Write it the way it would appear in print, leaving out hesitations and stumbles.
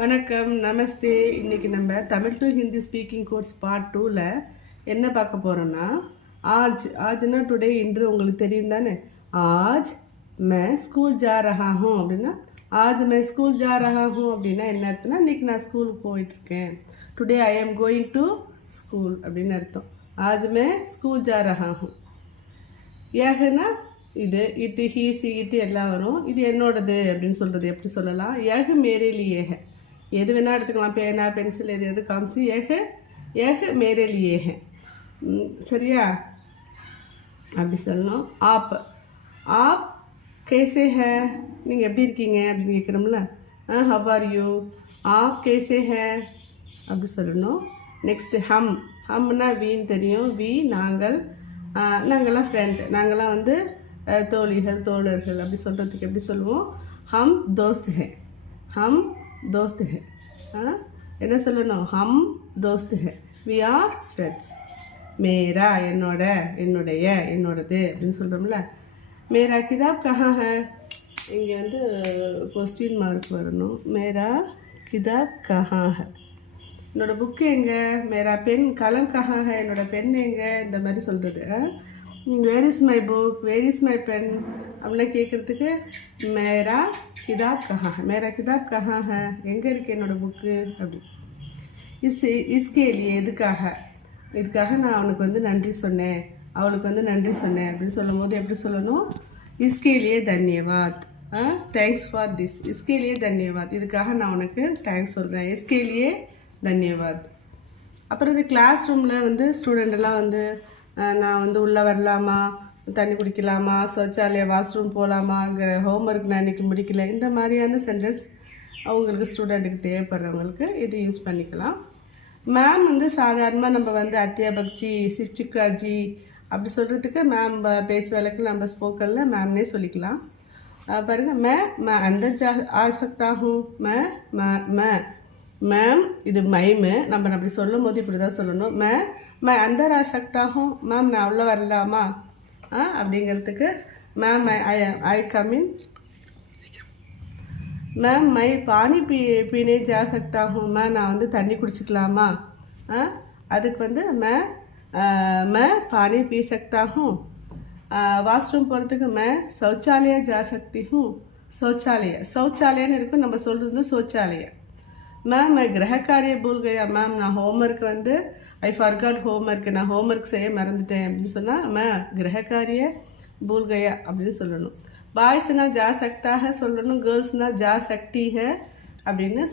வணக்கம், நமஸ்தே. இன்றைக்கி நம்ம Tamil to Hindi speaking course part 2ல் என்ன பார்க்க போகிறோன்னா, ஆஜ்னா டுடே, இன்று. உங்களுக்கு தெரியும் தானே. ஆஜ் மே ஸ்கூல் ஜா ரஹா ஹூம் அப்படின்னா, ஆஜ் மே ஸ்கூல் ஜா ரஹா ஹூம் அப்படின்னா என்ன அர்த்தம்னா, இன்றைக்கி நான் ஸ்கூலுக்கு போயிட்டுருக்கேன். Today I am going to school அப்படின்னு அர்த்தம். ஆஜ் மே ஸ்கூல் ஜா ரஹா ஹூம். ஏகனா இது, இட்டு, ஹீ, சி, இட்டு எல்லாம் வரும். இது என்னோடது அப்படின்னு சொல்கிறது எப்படி சொல்லலாம்? ஏக மேரே லியே ஹை. எது வேணால் எடுத்துக்கலாம், பேனா, பென்சில், எது காமிச்சு ஏக மேரே லியே ஹை. சரியா? அப்படி சொல்லணும். ஆப் கேசே ஹை, நீங்கள் எப்படி இருக்கீங்க அப்படின்னு கேட்குறோம்ல. ஹவ் ஆர் யூ, ஆப் கேசே ஹை அப்படி சொல்லணும். நெக்ஸ்ட்டு ஹம்னா வீன்னு தெரியும். நாங்கள்லாம் ஃப்ரெண்ட், நாங்கள்லாம் வந்து தோழிகள், தோழர்கள் அப்படி சொல்கிறதுக்கு எப்படி சொல்லுவோம்? ஹம் தோஸ்த் ஹே. என்ன சொல்லணும்? ஹம் தோஸ்த் ஹே, வி ஆர் ஃப்ரெண்ட்ஸ். மேரா என்னோடது அப்படின்னு சொல்கிறோம்ல. மேரா கிதாப் கஹா ஹை, இங்கே வந்து கொஸ்டின் மார்க் வரணும். மேரா கிதாப் கஹா ஹை, என்னோடய புக்கு எங்கே? மேரா பென் கலம் கஹா ஹை, என்னோடய பென் எங்கே? இந்த மாதிரி சொல்கிறது. Where is my book, where is my pen அப்படிலாம் கேட்குறதுக்கு மேரா கிதாப் கஹா ஹை, எங்கே இருக்குது என்னோடய புக்கு அப்படி. இஸ்கேலியே இதுக்காக நான் அவனுக்கு வந்து நன்றி சொன்னேன், அவளுக்கு வந்து நன்றி சொன்னேன் அப்படின்னு சொல்லும் போது எப்படி சொல்லணும்? இஸ்கேலியே தன்யவாத், தேங்க்ஸ் ஃபார் திஸ். இஸ்கேலியே தன்யவாத், இதுக்காக நான் உனக்கு தேங்க்ஸ் சொல்கிறேன். இஸ்கேலியே தன்யவாத். அப்புறம் இந்த கிளாஸ் ரூமில் வந்து ஸ்டூடெண்டெல்லாம் வந்து நான் வந்து உள்ளே வரலாமா, தண்ணி குடிக்கலாமா, சௌச்சாலய வாஷ்ரூம் போகலாமாங்கிற ஹோம்ஒர்க் நான் இன்றைக்கி முடிக்கல, இந்த மாதிரியான சென்டென்ஸ் அவங்களுக்கு ஸ்டூடெண்ட்டுக்கு தேவைப்படுறவங்களுக்கு இது யூஸ் பண்ணிக்கலாம். மேம் வந்து சாதாரணமாக நம்ம வந்து அத்தியாபக்தி, சிச்சுக்காஜி அப்படி சொல்கிறதுக்கு மேம் பேச்சு வழக்கு நம்ம ஸ்போக்கனில் மேம்னே சொல்லிக்கலாம். பாருங்கள், மே அந்த ஆசக்தாகும் மேம், இது மைமு. நம்ம அப்படி சொல்லும் போது இப்படி தான் சொல்லணும். மே அந்தர் ஆசக்தாகும், மேம் நான் உள்ள வரலாமா அப்படிங்கிறதுக்கு ma'am I come in. Ma'am மை பானி பீனே ஜா சக்தாகும், நான் வந்து தண்ணி குடிச்சிக்கலாமா? அதுக்கு வந்து மே பானி பீ சக்தாகும். வாஷ்ரூம் போகிறதுக்கு மே சௌச்சாலயா ஜா சக்தி ஹூம். சௌச்சாலயன்னு இருக்கும், நம்ம சொல்கிறது சௌச்சாலயா. மேம் मैं गृह कार्य भूल गया, மேம் நான் ஹோம்ஒர்க் வந்து ஐ ஃபர்காட் ஹோம்ஒர்க், நான் ஹோம்ஒர்க் செய்ய மறந்துட்டேன் அப்படின்னு சொன்னால் மே கிரக காரிய பூல் கயா அப்படின்னு சொல்லணும். பாய்ஸ்னால் ஜா சக்தா ஹை சொல்லணும், கேர்ள்ஸ்னால் ஜா சக்தி ஹை அப்படின்னு